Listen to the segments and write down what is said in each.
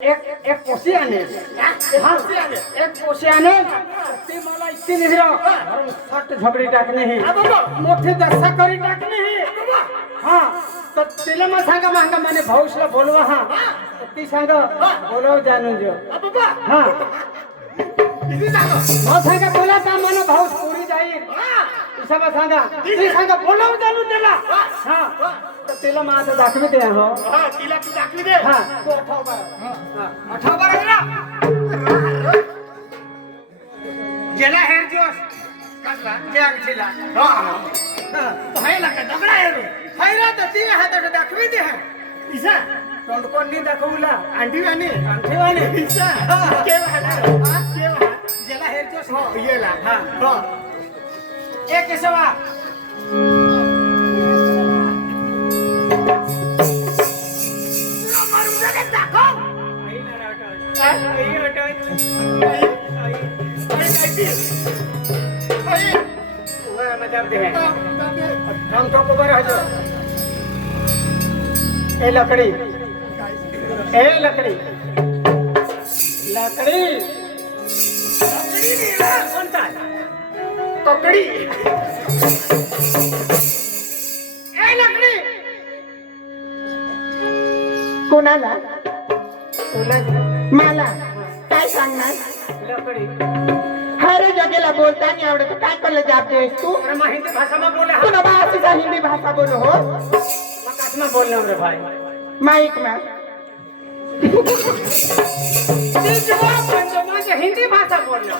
एक पोशियाने एक पोशियाने ती मला इतकी निघलो सट झगडी टाकणे ही मोठी दशा करी टाकणे ही हा तर तिला मग सांगा मांगा माने भाऊसला बोलवा हा ती सांग बोलव जाणून जो हा मग सांगा बोला का मला भाऊस पुरी जाईल तुझा सांगा ती सांगा बोलव जाणून त्याला हा तर तिला मग आता दाखवी दे हो तिला तू दाखवी दे हा तू आठव बरं गेला हेर जोश कसला जग छिला व्हायला का दगडा हेरू हैरा तर ती हात दाखवी दे इसा तोंड कोणी दाखवला अंडीवाणी अंठेवाणी इसा केव्हा केव्हा ज्याला हेर जोश हो येला हा हो एक केसवा हम तो ऊपर आ जाओ ए लकड़ी लकड़ी कोणता ककडी ए लकड़ी कोणाला तुला मला काय सांगणार लकड़ी हर जगेला बोलता नाही आवडत काय करलं जाब देस तू मैं हिंदी भाषा में बोले तू ना भाषा हिंदी भाषा बोलो हो मैं कस में बोल रहा हूँ रे भाई माइक में हिंदी भाषा बोल रहा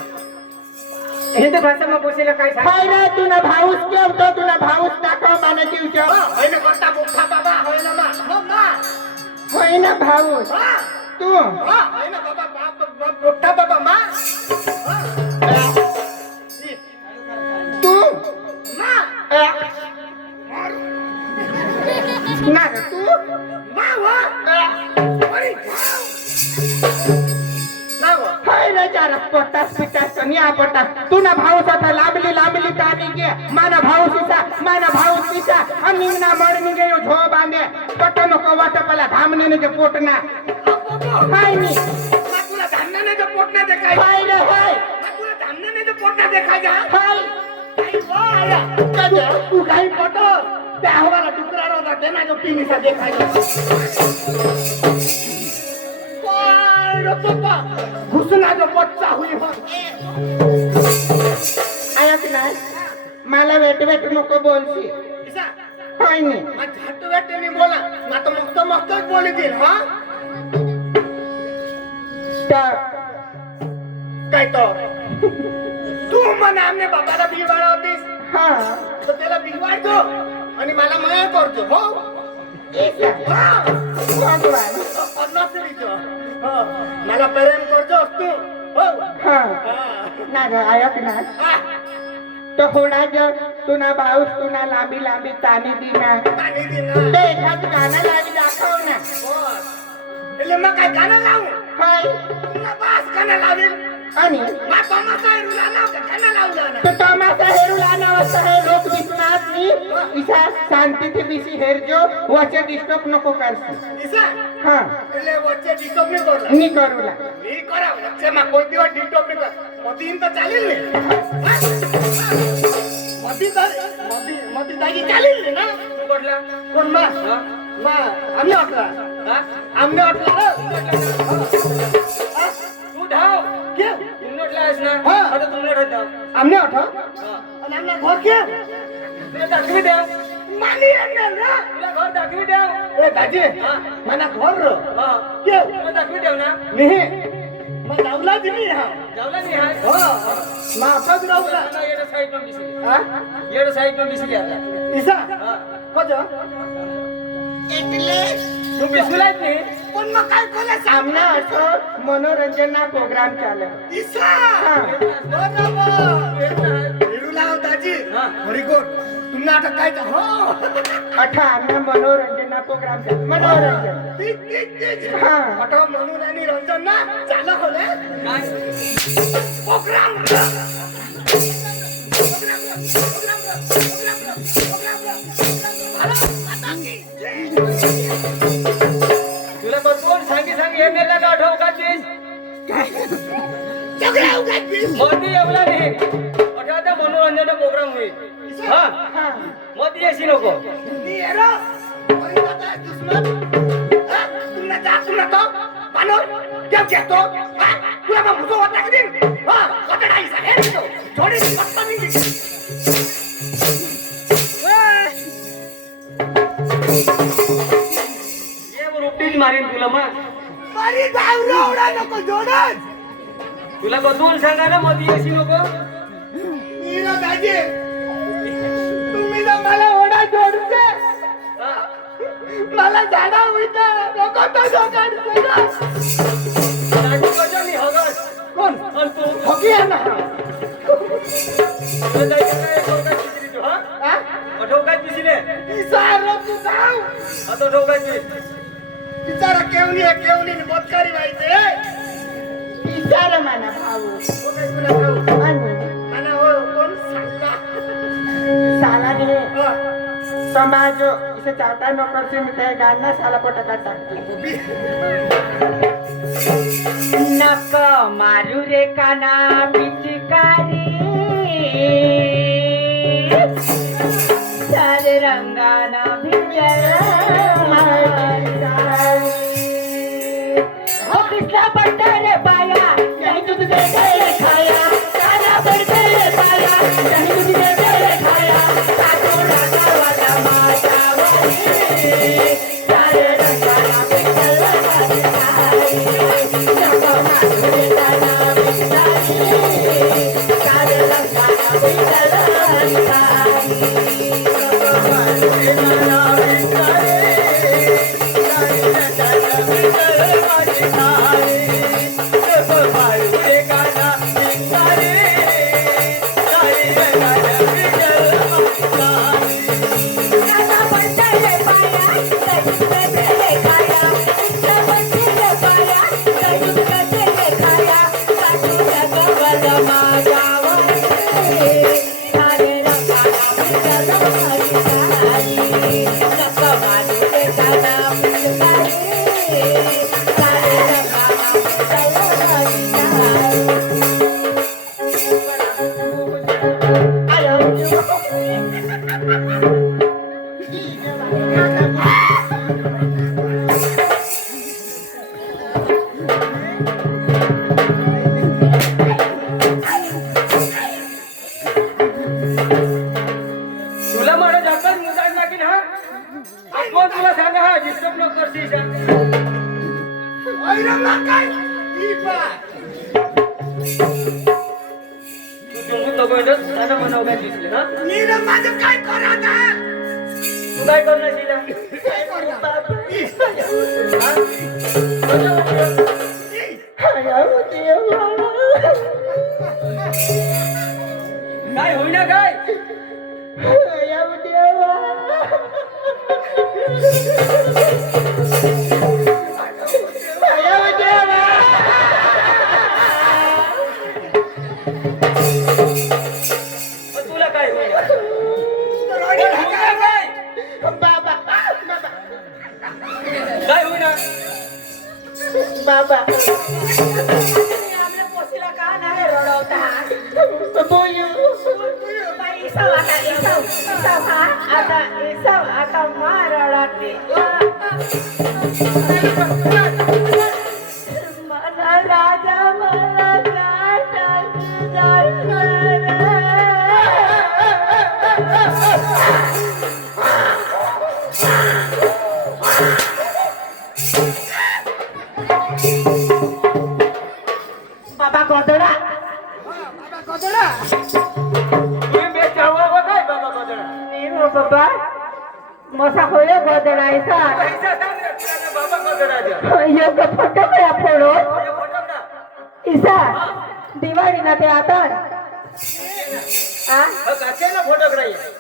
हिंदी भाषा में बोलेला काय हाय रे तू ना भाऊस केवतो तू ना भाऊस दाखव माने दिवच्या होय ना करता मोठा बाबा होय ना मा हो मा होय ना भाऊस हा तू होय ना बाबा बाप मोठा बाबा मा तू मा ना रे तू मा वा अरे ना वा हाय रे चार पटास पिटास कनी आपटास तू ना भाऊस आता लांबली तानी के माना भाऊस पिसा आम्ही ना मळणी गे झो बांधे पटन को वाट पला धामने ने पोटना हाय नी मा तुला धान्याने जो पोटना देखाय हाय रे हाय मा तुला धान्याने जो पोटना देखाय जा हाय काय वाया कजे तू काही फोटो त्या हवाला टुकड़ा रोगा देना जो पीनीसा देखाय जा रो पप्पा घुसना जो बच्चा हुई हो आयक ना मला वेट नको बोलशी इसा हाय नी मा झट वेटे नहीं बोला मा तो मस्त बोली दिन हां तर काय तो तू मना आमने बाबाला बिवाड होतीस हा तो त्याला बिवाड दो आणि मला माया करतो हो हा भगवान अन्नासरीचो हो मला प्रेम करतो तू हो हा हा ना ग आयक ना तो होडा जो तुना भाऊस तुना लांबी तानी दिना पाणी दिना ते एखाद गाणं लावी दाखव ना बस એટલે मैं काय गाणं लावू हाय तुला बास गाणं लावेल आणि मा तमाशा रुला ना का गाणं लावू जाना तो तमाशा हेरू लाना वाजता हे लोक विश्वनाथ नी इसा शांती थी बिसी हेर जो वचे डिस्टर्ब नको करसी इसा हा એટલે વચ્ચે ડિસ્ટર્બ નહીં કરલા नी करूला નહીં કરા વચ્ચેમાં કોઈ દિવસ ડિસ્ટર્બ નહીં કર મતીન તો ચાલીલ ને મતી તાજી ચાલીલ ને ના बोलला कोण मा मा आमने अटला आमने अटला तू धाव के इन्नोटला आहेस ना हा. आता तू नोट होता आमने अट हा. आणि आमना घर के तुला दाखवी द्या मानी आमने ना तुला घर दाखवी द्या ए दाजी हा. मना घर र हा के तुला दाखवी द्या ना नहीं मैं लावला दिनी हा जावला नाही हाय हो मा कद लावला ना येडा साइड में बिसली हा येडा साइड में बिसली आता ईसा हा कज એટલે तू बिसलाच नाही पण मग काय केलं आमना असो मनोरंजन ना प्रोग्राम चालू ईसा हा. बरोबर हिरू लाव दाजी हा. व्हेरी गुड तुम्ही आता काय हो अठा आमना मनोरंजन ना प्रोग्राम चालू मनोरंजन ठीक हा. आता म्हणून आणि रंजन ना चालू होले काय प्रोग्राम तुला कोण सांगी हे नेला आठव मध्ये एवढा नाही आता मनोरंजन प्रोग्राम होईल हा मध्ये येशी नको मारीन तुला मग तुला बदलून सांगा ना मध्ये येशी नको तुम्ही जर मला ओढा जोडते मला झाडा होईत नको कोण तू हॉकी आहे ना ठोकाय दिसले आता ठोकायची बिचारा केवणी बदकारी व्हायचे विचार म्हणा भाऊ मला हो कोण सांगला साला रे समाज इसे चाहता नौकर से मिठाई गाना साला पोटा काटा नक मारू रे काना पिचकारी सारे रंगाना भिजला हो पिछला पट्टा रे पाया नहीं तुझे दे खाया काना पड़ते रे पाया नहीं तुझे दे खाया काटो राजा वाला माता वाले सारे रंगाना भिजला नक मारू रे काना पिचकारी सारे रंगाना भिजला काय होईना काय तुला काय होईना बाबा काय होईना बाबा आता मारळाते मला राजा मला बाबा गोदडा बाबा मोसा होय गोदडायचा योग्य फोटो करा फोडो ईसा दिवाळी ना ते आता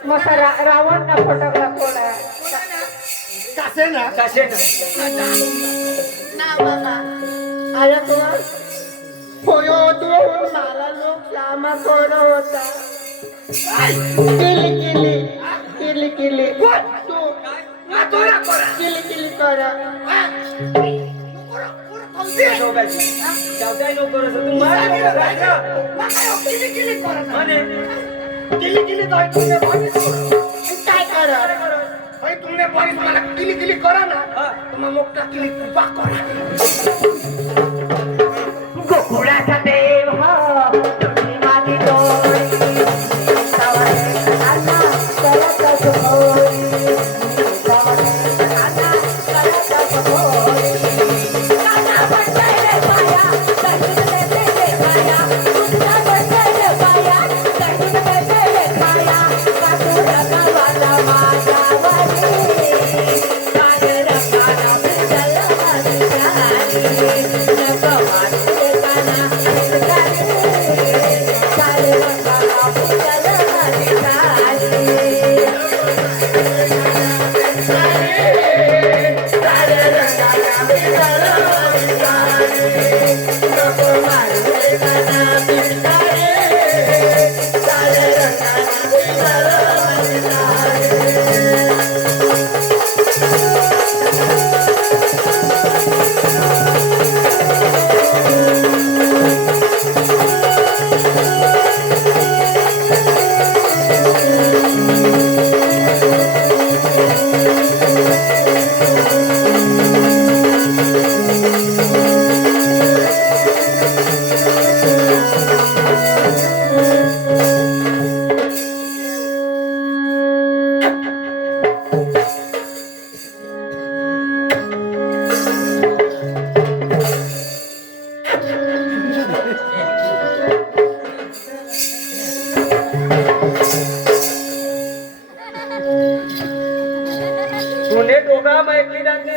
मोसा रावण ना फोटोग्राफ फोडा ना बाबा आया तू होयो तू मला लोक लामा कोण होता किली तू किली करा जावताय नको रे तू काय करा भाई तुमने बड़ी मला किली किली करा ना तुम्हा मोठा किली कृपा करा गोकुळाचा देव तुम्ही माझी डोळी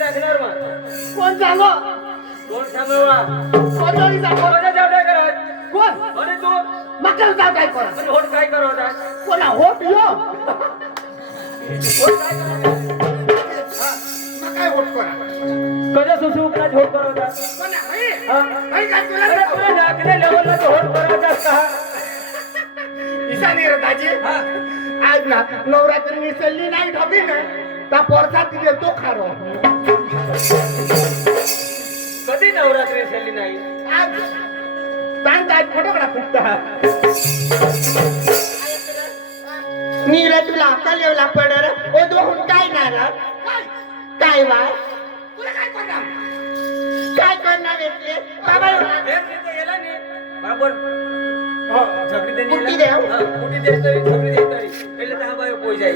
कोण सांगो कोण सांगवा कोण तरी सांगो कोणा जावताय करत कोण अरे तू मकर जाव काय करा पण होट काय करत होता कोणा होट यो होट काय करत मग काय होट करा कजा सुसू का होट करत होता कोणा हई हां हई काय तुला अरे तुला नाकले लेवलला तो होट करत असता ईशानी रे दाजी हां आज ना नवरात्री निसली नाही ढबी ना ता पोरचा तिथे तो खारो कधी नवरात्री झाली नाही आज तान तान फटकडा फुटता नीरा तुला अक्कल येवला पडर ओ दोहून काय नार काय वा तुला काय करणार काय करणार येते बाबा हे तिथे गेला नी बरोबर हो झगडी देनी कुट्टी देव. कुटी दे तरी झगडी दे तरी એટલે તા બાયો પોઈ જાય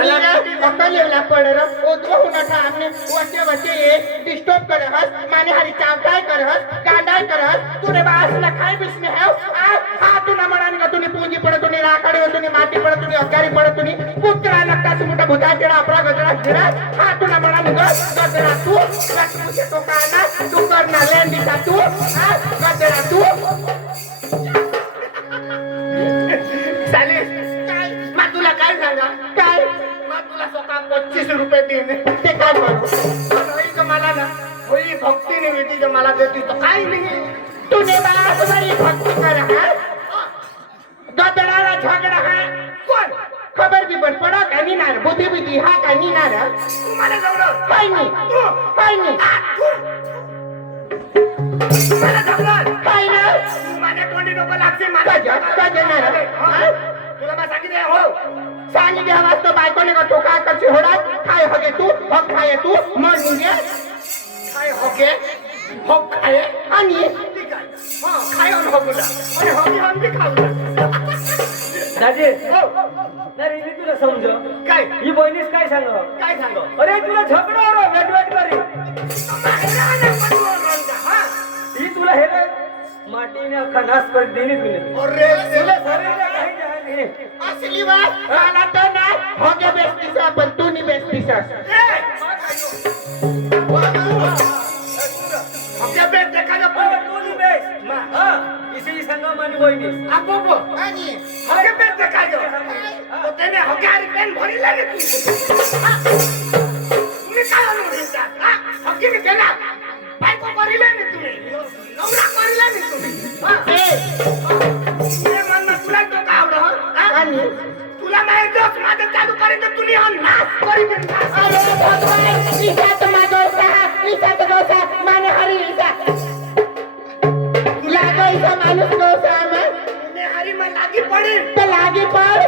नीरा अक्कल येवला पडर ओ दोहून अठा हमने वचे वचे ये डिस्टर्ब कर हस माने हरी चावटाय कर हस गांडाय कर हस तूने बास ना खाई बिस में है आ हा तू ना मणान का तूने पूंजी पड़ तूने राखड़े तूने माटी पड़ तूने अगारी पड़ तूने पुत्रा नक्का से मोटा भुजा तेरा अपरा गजरा तेरा हा तू ना मणान गजरा तू गट मुझे तो काना तू करना लेन दिसा तू हा गजरा तू चालेल काय मा तुला काय सांगा काय मा तुला स्वतः 25 रुपये देणे ते काय करू होई का मला ना होई भक्ती निमित्ती जो मला देती तो काय नाही तूने बास बड़ी भक्ति कर है गजरा झगड़ा है कोण खबर भी बन पड़ा का नहीं ना बुद्धि बुद्धि हा का नहीं ना तुम्हाला जवळ काय नाही काय नाही तुम्हाला जवळ काय ना माझ्या तोंडी नको लागते मला काय देणार तुला मी सांगितले हो सांगी द्या वाजता बायकोने का टोका करची होडात काय हगे तू हक खाये तू मर निघे काय होके हो खाय आणि ठीक आहे हा खाय आणि हो बोला आणि हो मी खाऊ दाजी हो नाही मी तुला समजो काय ही बहिणीस काय सांग काय सांगो अरे तुला झगडा रो वेट करी हा ही तुला हे काय माटीने अख्खा नाश कर दिली तुने अरे तुला शरीराला काही जाण नाही असली बात मला तो ना हगे बेस्तीस पण तू नी बेस्तीस आपल्या बेट देखायला तू बेस हां इसी संगा मानी बहिणी आपोपो आणि हके बेट देखायला तो त्याने हक्यारी पेन भरिला रे तुम्ही काय म्हणता हा हक्की मी केला बायको करिले नाही तुम्ही नवरा करिले नाही तुम्ही हा मन तुला तो का आवड आणि तुला माहिती आहे माझं चालू करेन तर तुम्ही हा नाश करीन अरे भगवान ईसा तो माझा ईसा तो माने हरी ईसा लागी पडेल तर लागी पड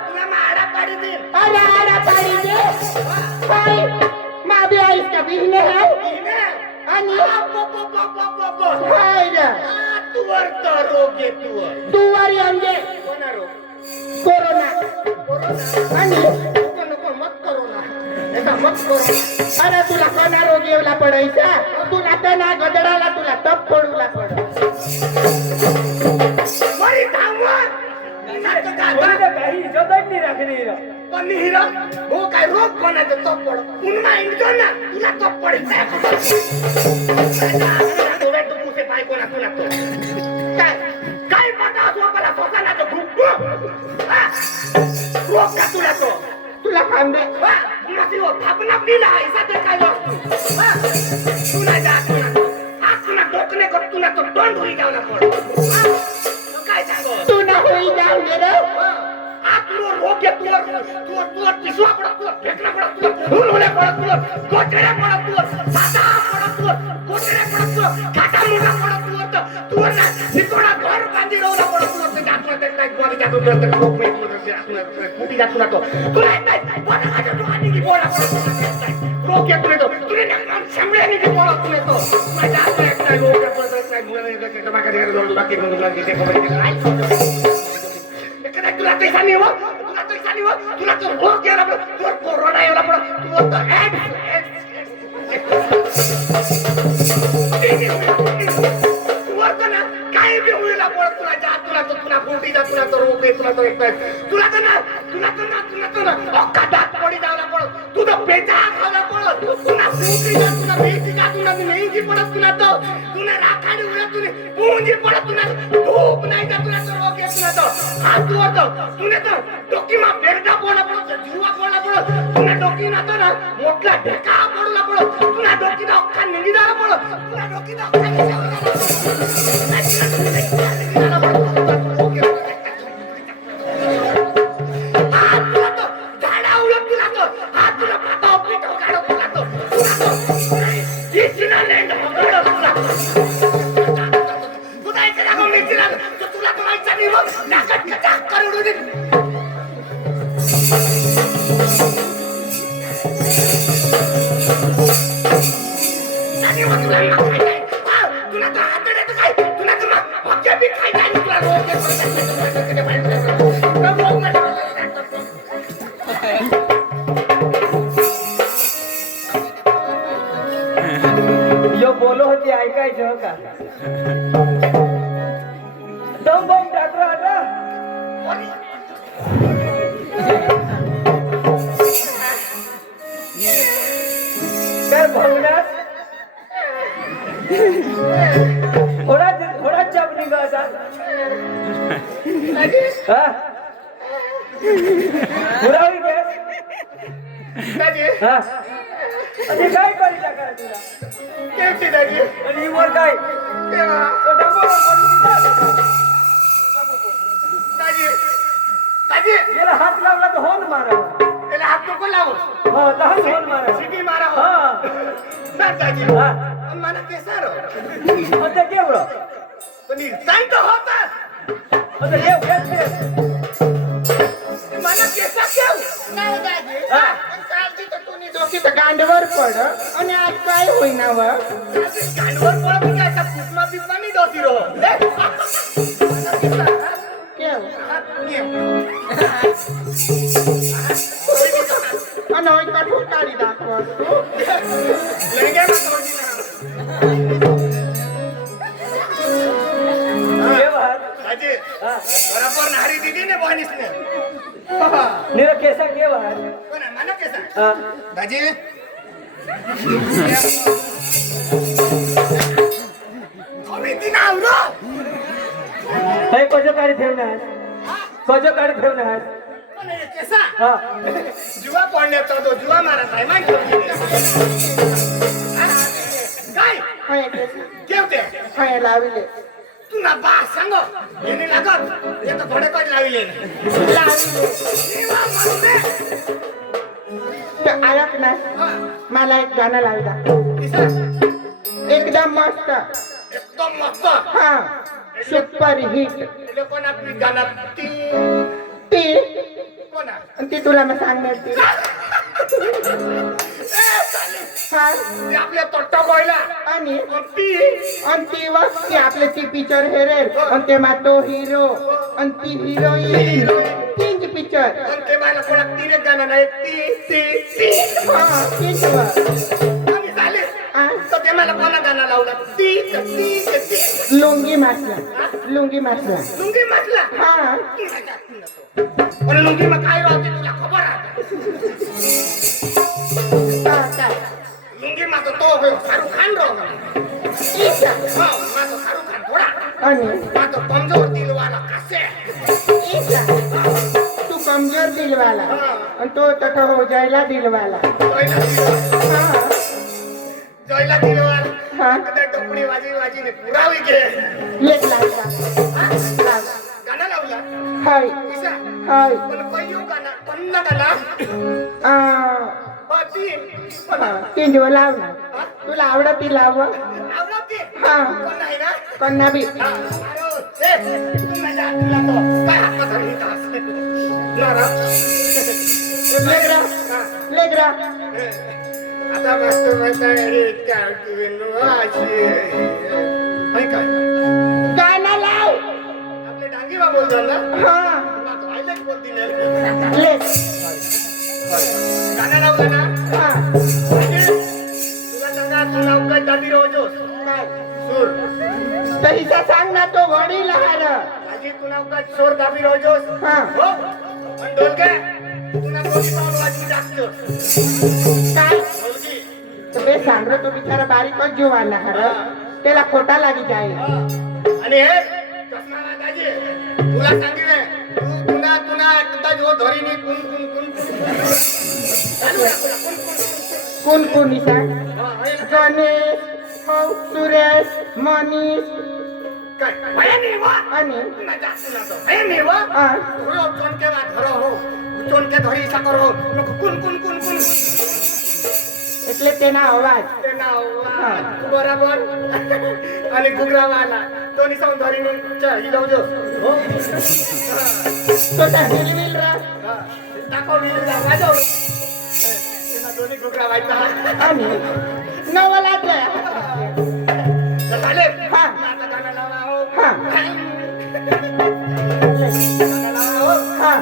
तुला माडा पाडी देईन अरे आडा पाडी दे काय माबी आईस का बिहने है आणि काय रे तुवर तर रोग आहे तुवर दुवारी अंगे कोणा रोग कोरोना आणि नको नको मत करू ना एका मत करू अरे तुला कोणा रोग येवला पडायचा तुला तर ना गदडाला तुला तप पडूला पड मरी धामवर काही इज्जतच नाही राखली पण हिरा हो काय रोग कोणाचा तप पड पुन्हा इंजो ना तुला तप पडेल तुझे पाय कोणा तुला तो काय काय पता असो मला स्वतःला तो खूप रोग का तुला तो तुला काम दे नसी हो थापना पिला ऐसा ते काय तुला जा तुला डोकणे कर तुला तो दंड होई जावला पड काय सांगो तू ना होई जाऊ दे रे तुला रोग आहे तुला पिसवा पडत तुला फेकणं पडत तुला फुलवल्या पडत तुला गोचड्या पडत तुला साधा पडत तुला गोचड्या पडत तुला काटा मोठा पडत तुला ना नितोडा घर बांधी रवला पडत तुला ते गाठला ते काय गोरी जातो तर रोग नाही तुला कुठी जात तुला तो तुला येत नाही बोला तू आणि की बोला रोग आहे तुला नाम शंभऱ्याने की बोला तुला तो माझ्या हातात काय रोग आहे पडत काय मुला नाही ते बाकी जोड बाकी कोण लागते ते खबर तुला पैसा नाही हो तुला तो रोग गेला तुला कोरोना येला पण तुला तो ना काय बी होईला पडत तुला जा तुला पोटी जा तुला तो रोग आहे तुला तो एक तुला तो ना अक्का दात पडी जावला पडत तू तो पेचा खावला पडत तुला पोटी जा तुला मेथी जा तुला मेहंदी पडत तुला तो तुला राखाडी उडत तुला पूंजी पडत तुला धूप नाही जा तुला तो रोग आहे तुला तो हात वरतो तुने तो डोकीमा बेरडा पडला पडत जीवा पडला पडत तुला डोकी ना तो ना मोठला ढेका पडला पडत तुला डोकी ना अक्का निगीदार पडत तुला डोकी ना अक्का यो बोलो होती ऐकायचं का दम बम टाकला आता काय भवनात थोडा जब निघाला हा पुरावी घे हा आणि काय करी टाका तुला केवटी दाजी आणि वर काय देवा तो डबो दाजी दाजी याला हात लावला तर होन मारा त्याला हात नको लावू हा तहस होन मारा सिटी मारा हा दाजी हा मला केसार आता केवढं पण काय तो होता आता केव मला केसा केव नाही दाजी हा काल तिथं तुम्ही दोघी तर गांडवर पड आणि आज काय होईना व गांडवर पडत म्हणजे असा पुसमा बिसमा नाही दोती रो केव आणि होय कठोर काढी दाखव लगे मग तोडी ना केव्हा दाजी हा बरोबर नारी दिदी ने बहिणीसने निर केसा केव्हा कोण आहे मला केसा हा दाजी तुम्ही ती नाव रो हे कजो काढी ठेवणार कजो काढी ठेवणार कोण आहे केसा हा जुवा पडण्याचा तो जुवा मारत आहे माहिती काय हाय केवते हाय लाविले तू ना बा सांग येणे लागत ये तो घोडे कोण लाविले तर ऐक ना मला एक गाणं लावला एकदम मस्त एकदम मस्त हा सुपर हिट એટલે કોણ આપણી ગાના તી ती કોણ आणि ती तुला मग सांगणार ती हा ते आपल्या तोट्टा बोयला आणि ती ती व ती आपले ती पिक्चर हेरेल आणि ते मा तो हिरो आणि ती हिरोईन तीन पिक्चर ते मला कोणा तीन गाणं नाही ती ती ती हा तीच व आणि झाले हा तर ते मला कोणा गाणं लावला ती ती ती लुंगी मासला लुंगी म्हटला हा पण लुंगी मग काय राहते तुला खबर आहे हा काय लुंगी माझं तो शाहरुख खान राहू इच्छा माझं शाहरुख खान थोडा आणि माझं कमजोर दिलवाला कसे इच्छा तू कमजोर दिलवाला आणि तो तथा हो जायला दिलवाला हा जयला दिलवाला हा त्या टोपडी वाजीने पुरावी घे लेट लागला लाव गाणं लावला हाय ईशा हाय पण पहियो गाणं पन्ना गाणं तीन दिवस लाव ना तुला आवडत ती लाव आवडते हा पण नाही ना कन्ना बी अरे तू माझ्या तुला तो काय हात धरी तास नरा लेकरा लेकरा आता मस्त मस्त रे त्या वाशी काय गाणं लाव आपले डांगी बा बोलतात ना हा आयलेच बोलतील लेट गाणं लावलं ना हा तुला सांगा तुला उगाच दाबी रोजोस सूर तरीसा सांग ना तो घडी लहान माझी तुला उगाच सोर दाबी रोजोस हा हो पण ढोलके तुला कोणी पाऊल वाजवी जास्त काय ढोलकी तर बे सांग रे, तो बिचारा बारीकच जीव आणला खरं त्याला खोटा लागी जाईल आणि हे कसला दाजी तुला सांगितले तू तुला तुला एकदा जो धरीनी कुन कुन कुन चालू राखू ना, कुन कुन कोण कोणी सांग हे गणेश हो सुरेश मनीष काय भयानी वा आणि ना जास्त ना तो भयानी वा हा हो चोनके वा धरो हो चोनके धरी साकर हो नको कुन कुन कुन कुन એટલે તેના અવાજ ते नाव वा बरोबर आणि गुगरावाला दोन्ही साऊन धरीने हिलवजो हो તો તા હિલવિલ રા दाखव मी वाजव त्यांना दोन्ही गुगरा वाजता आणि नवला दे झाले हा. आता गाणं लावा हो हा गाणं लावा हो हा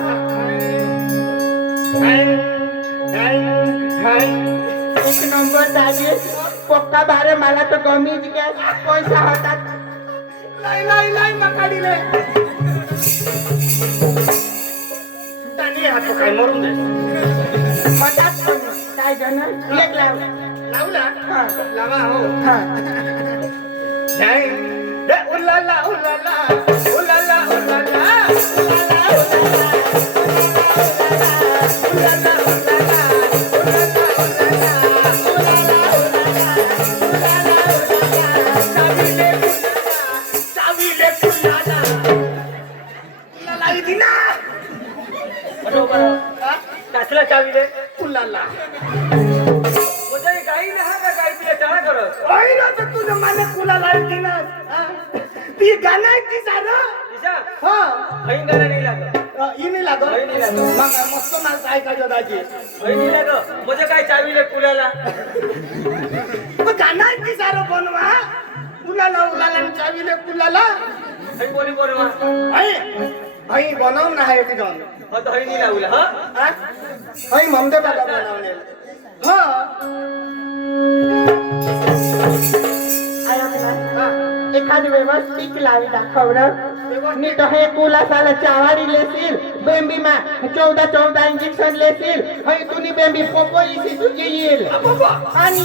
एक नंबर दाजी पक्का बारे मला तो गमीज गॅस पैसा हातात लाई लाई लाई मकाडी लाई तानी हात काय मरून दे हातात पण काय जण लेक लाव लावला हा लावा हो हा नाही रे उलाला उलाला उलाला उलाला उलाला उलाला कसला चावी दे उलाला म्हणजे गाई ना का गाई पिला चहा करत ओय ना तर तुझं मला कुला लावती ना ती गाणं आहे ती सारं दिशा हा खैन गाणं नाही लागत ही नाही लागत खैन नाही लागत मग मस्त मला ऐकायचं दाजी खैन नाही लागत म्हणजे काय चावी दे कुल्याला मग गाणं आहे ती सारं बनवा उलाला उलाला चावीले कुलाला खैन कोणी बनवा आई बनव ना आहे ती जाऊन हो तो नाही लावला हा आई ममते बाबा बनवले हा एखादी व्यवस्थित लावी दाखवलं नी तो हे कुला साला चावाडी लेसील बेंबी मा 14 इंजेक्शन लेसील हई तुनी बेंबी पोपोईसी तुझी येईल आणि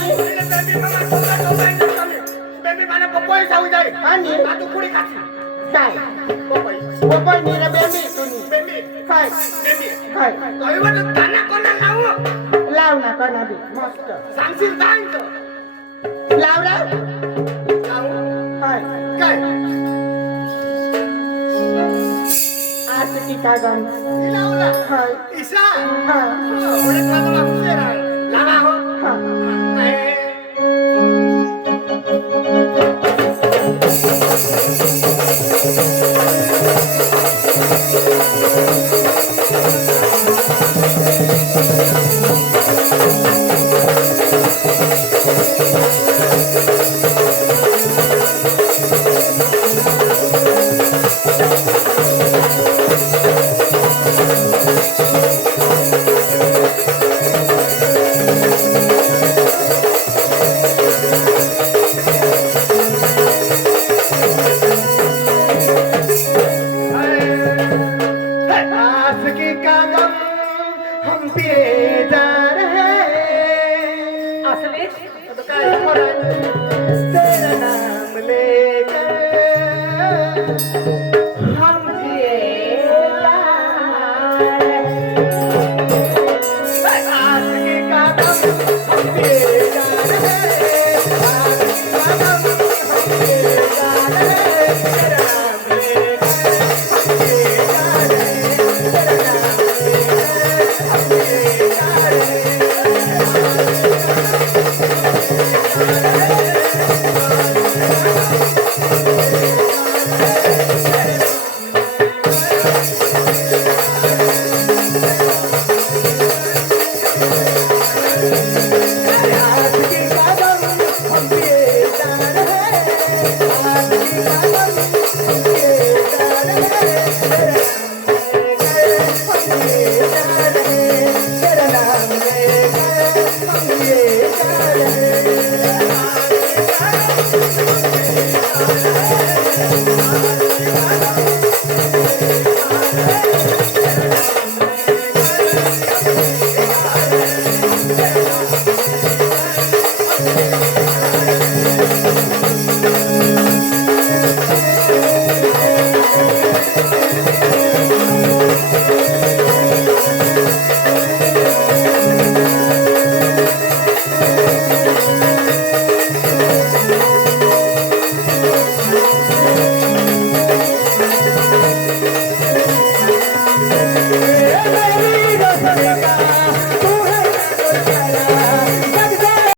बेबी मला पप्पा जाऊ जाई आणि तू कुडी खाती काय पप्पा पोपोई नी रे बेंबी तुनी बेबी काय बेबी काय कळवत ताना कोणा लावू लाव ना कनाबी मस्त सांगशील सांग लाव रे लावू काय काय आज की का गण लावला हाय ईशा हा ओढे माझा मागून लावा हो हा हम जिए आज के कदम हम दिए जा रहे आज के कदम हम दिए जा रहे तेरा नाम लेकर हम दिए जा रहे तेरा नाम लेकर हम दिए जा आज के कदम हम दिए जा रहे आज के कदम